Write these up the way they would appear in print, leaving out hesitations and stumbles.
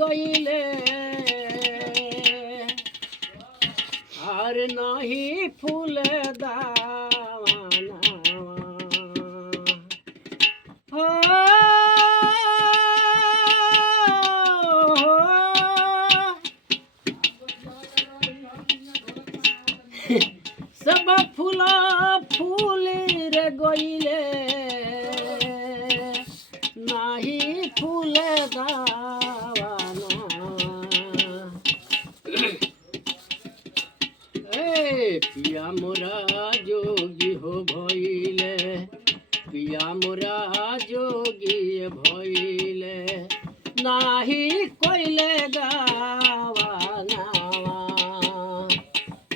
गईले और नहीं फूल दावाना सब फूला फूली रे गईले नाही फूल दावाना ए पिया मोरा जोगी हो भइले पिया मोरा जोगी भइले नाही कोइले दावाना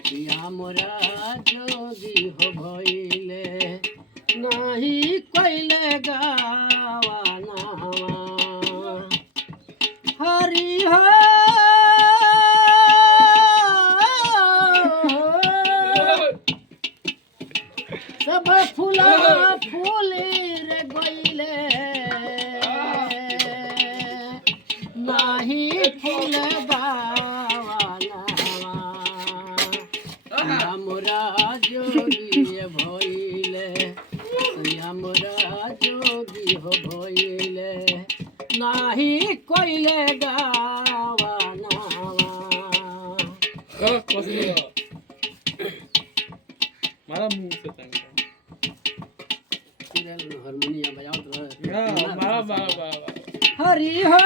पिया मोरा जोगी हो भइले नाही कोइले गावाना हरि हो सब फूला फूली रे गईले नाही फूल गावाना हमरा जोगी भइले हमरा जोगी हो भइले नाही कोइले गावाना मारा मुंह से तंग हारमोनियम बजाओ तो मारा मारा हरि हो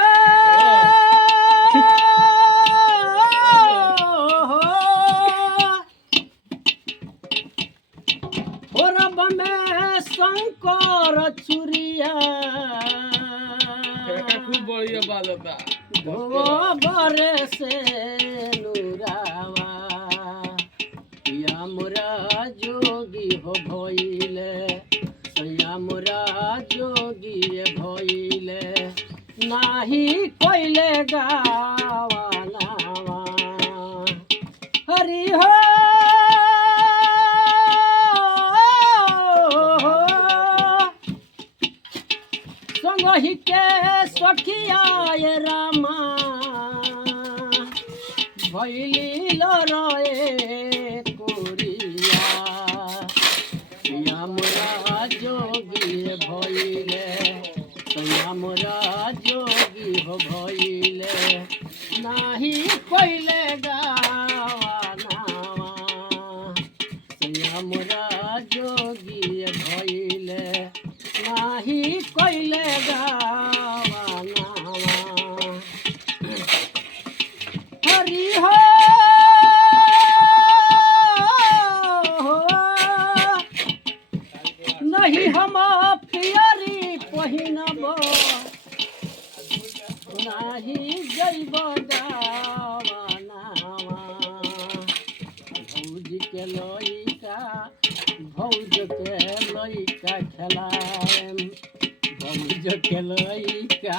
शंकर चुरिया खूब बढ़िया बात होता गोबर से नूरावा पिया मोरा जोगी हो भइले सैया मोरा जोगी भइले नाही कोइले गावाना हरि हो संगहि के सखिया रामा भैली लरे कोरिया पिया मोरा जोगी भइले सैया मोरा जोगी हो भइले नाही कोइले गावाना सैया मोरा जोगी भइले नाही कोइले गावाना हरि हो नहीं हम पियरी पहिनब नाही जइब गावाना भौज के लइका खेलाएम भौज के लइका